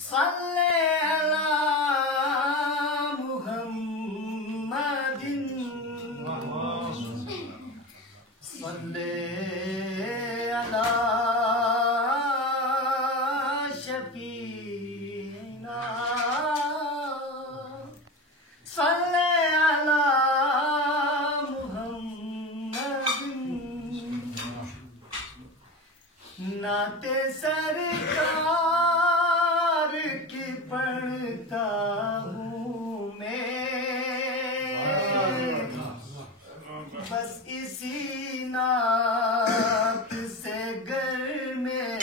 सल्ले अला मुहम्मदिन सल्ले अला शफीना सल्ले अला मुहम्मदिन नाते सरकार की पढ़ता हूँ मैं, बस इसी नात से घर में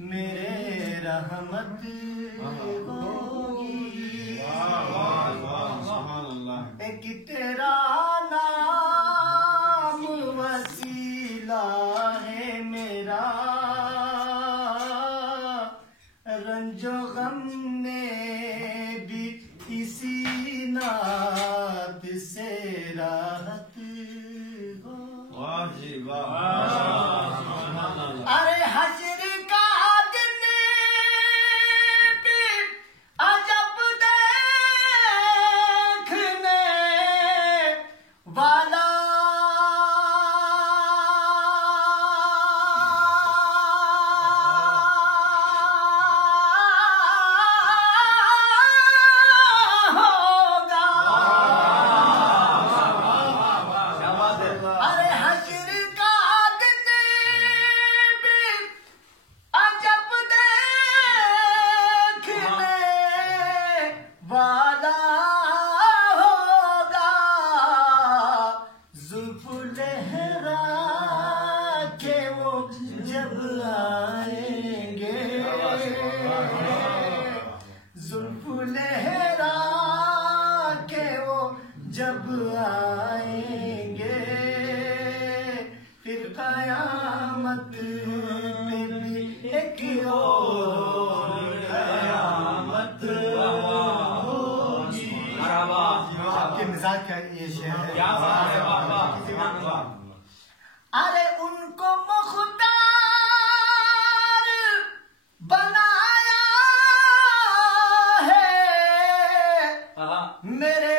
मेरे रहमत होगी। एक तेरा नाम वसीला है मेरा, रंजो गम में भी इसी नात से राहत हो। वाह जी वाह। अरे हश्र का दिन भी अजब देखने वाला, वाला होगा जुल्फ़ लहरा के वो जब आएंगे, जुल्फ़ लहरा के वो जब आएंगे, फिर क़यामत में भी एक और क़यामत होगी। आपके मिजाज का ये शेर है। क्या बात है, वाह वाह। अरे उनको मुख्तार बनाया है मेरे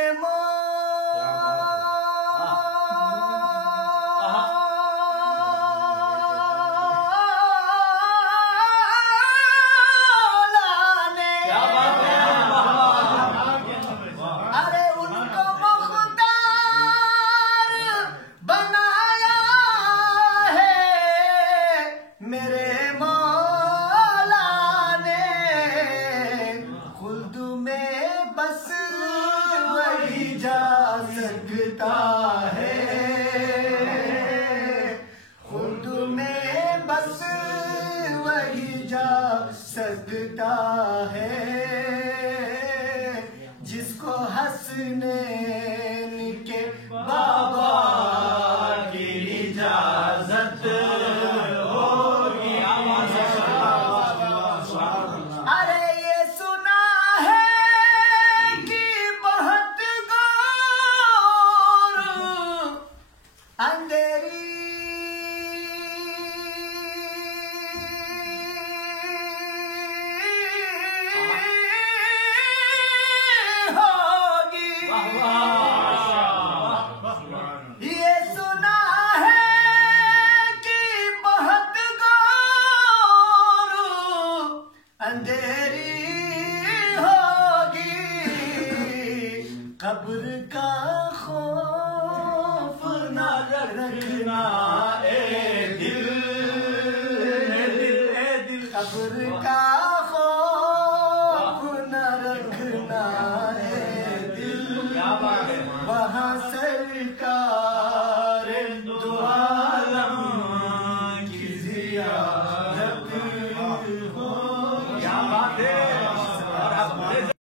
सकता है, खुद में बस वही जा सकता है जिसको हसनैन के बाबा की इजाजत होगी। अरे ये सुना है कि बहुत अंधेरी होगी, ये सुना है कि बहुत घोर अंधेरी होगी, कब्र का खौफ न रखना ए दिल, कब्र का